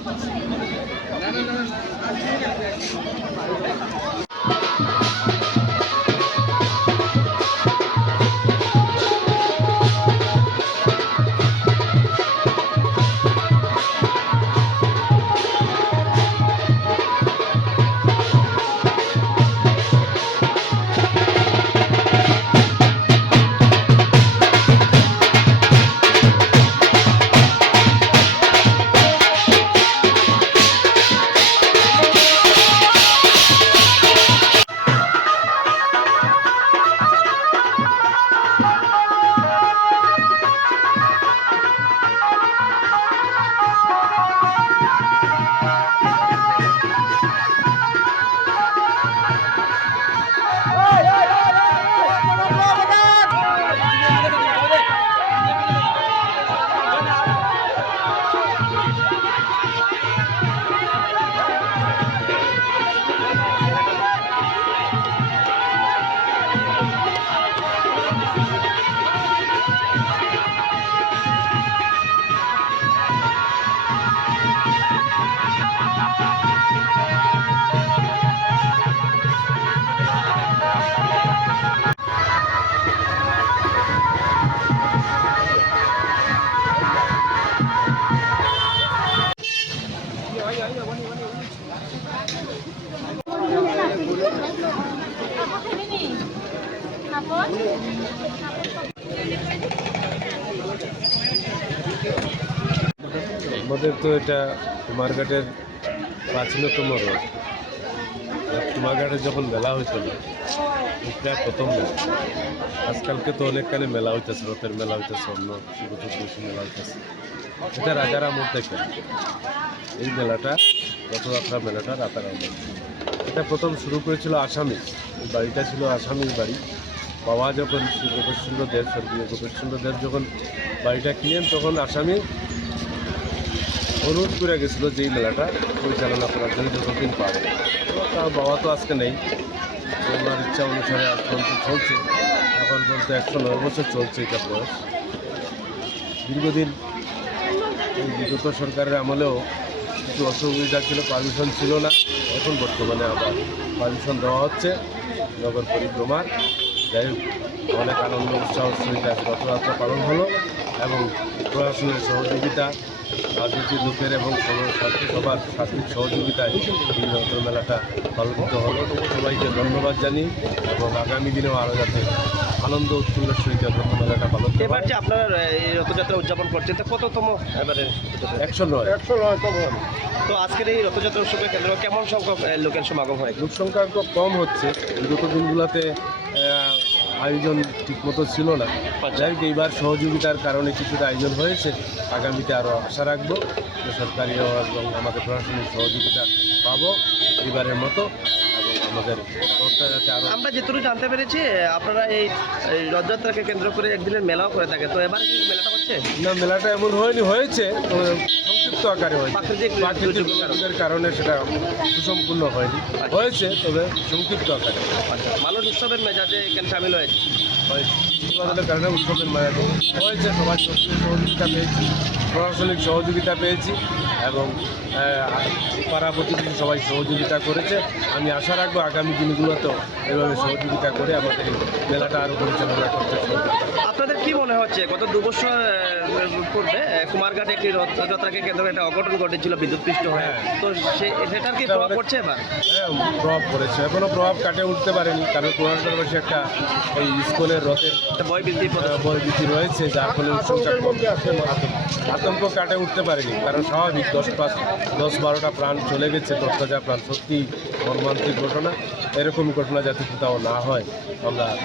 না না না আমাদের তো এটা কুমারঘাটের প্রাচীনতম রথ কুমারঘাটে যখন মেলা হয়েছিল এটা প্রথম আজকালকে তো অনেকখানে মেলা হইতেছে, রথের মেলা হইতেছে, অন্য শিব চতুর্দশী মেলা হইতেছে। এটা রাজার আমল থেকে। এই মেলাটা, রথযাত্রা মেলাটা রাতার এটা প্রথম শুরু করেছিল আসামি বাড়িটা ছিল আসামির বাড়ি। বাবা যখন শ্রী গোপেশচন্দ্র দেব স্বর্গীয় গোপেশচন্দ্র দেব যখন বাড়িটা কিনেন, তখন আসামি অনুরোধ করে গেছিল যে এই মেলাটা পরিচালনা করার জন্য যতদিন পারে তার বাবা তো আজকে নেই। ওনার ইচ্ছা অনুসারে আজ পর্যন্ত চলছে। এখন পর্যন্ত একশো নয় বছর চলছে এটা বয়স। দীর্ঘদিন বিগত সরকারের আমলেও কিছু অসুবিধা ছিল পারমিশন ছিল না। এখন বর্তমানে আবার পারমিশন দেওয়া হচ্ছে। নগর পরিক্রমার যাই হোক অনেক আনন্দ উৎসাহ সহিত আজ রথযাত্রা পালন হলো এবং প্রশাসনের সহযোগিতা রাজনীতির লোকের এবং সবার সার্বিক সহযোগিতায় এই রথ মেলাটা পালিত হলো। সবাইকে ধন্যবাদ জানি এবং আগামী দিনেও আরও যাতে আনন্দ উৎফুল্লের সহিত রথ মেলাটা পালন এবার যে আপনারা এই রথযাত্রা উদযাপন করছেন তো কততম এবারে একশো নয়। তো আজকের এই রথযাত্রা উৎসবে কেন্দ্র কেমন সংখ্যক লোকের সমাগম হয়? লোক সংখ্যা খুব কম হচ্ছে। বিগত দিনগুলোতে আহ, আয়োজন ঠিকমতো ছিল না। যাই হোক এইবার সহযোগিতার কারণে কিছুটা আয়োজন হয়েছে। আগামীতে আরও আশা রাখব যে সরকারি এবং আমাদের প্রশাসনিক সহযোগিতা পাবো এবারের মতো। এবং আমাদের আমরা যেটুকু জানতে পেরেছি আপনারা এই এই রথযাত্রাকে কেন্দ্র করে একদিনের মেলাও করে থাকে। তো এবার কি মেলাটা হচ্ছে? না মেলাটা এমন হয়নি হয়েছে। তবে সংক্ষিপ্ত আকারে হয়েছে প্রাকৃতিক দুর্যোগের কারণে। সেটা সুসম্পূর্ণ হয়নি। হয়েছে তবে সংক্ষিপ্ত আকারে। আচ্ছা মানুষ উৎসবের মেজাজে এখানে সামিল হয়েছে? হয়েছে। কারণে উৎসবের মেলাতে হয়েছে সবার সহযোগিতা পেয়েছি প্রশাসনিক সহযোগিতা পেয়েছি এবং পাড়া প্রতিবেশী সবাই সহযোগিতা করেছে। আমি আশা রাখব আগামী দিনগুলোতেও এভাবে সহযোগিতা করে আমাদের মেলাটা আরও পরিচালনা করতে সহযোগিতা আপনাদের কি মনে হচ্ছে? গত দু বছর পূর্বে কুমারঘাটে একটি রথযাত্রাকে কেন্দ্র করে একটা অঘটন ঘটেছিল বিদ্যুৎ পৃষ্ঠ হয়ে। হ্যাঁ। তো সে- সেটার কি প্রভাব পড়ছে এবার? হ্যাঁ প্রভাব পড়েছে। এখনও প্রভাব কাটে উঠতে পারেনি কারণ কুমারঘাটবাসী একটা ওই স্কুলের রথের একটা বয় বৃদ্ধি বয়বীতি রয়েছে যার ফলে আতঙ্ক- আতঙ্ক কাটে উঠতে পারেনি কারণ স্বাভাবিক দশ পাঁচ দশ বারোটা প্রাণ চলে গেছে দশ হাজার প্রাণ সত্যি মর্মান্তিক ঘটনা। এরকম ঘটনা যাতে কোথাও না হয় আমরা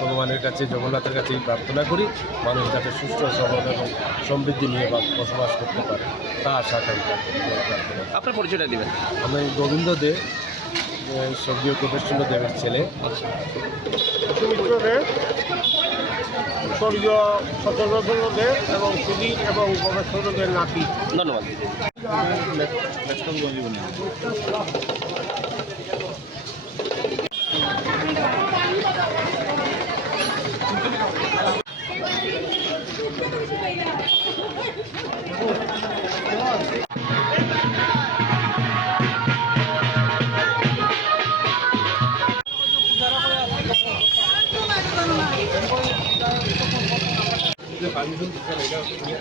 ভগবানের কাছে জগন্নাথের কাছেই প্রার্থনা করি মানুষ যাতে সুস্থ সবল এবং সমৃদ্ধি নিয়ে বা- বসবাস করতে পারে তা আশা করি। আপনার পরিচয়টা দিবেন। আমি গোবিন্দ দে স্বর্গীয় প্রতিষ্ঠিত দেবের ছেলে। স্বর্গীয় এবং এবং নাতি। ধন্যবাদ। পারমিশন দিতে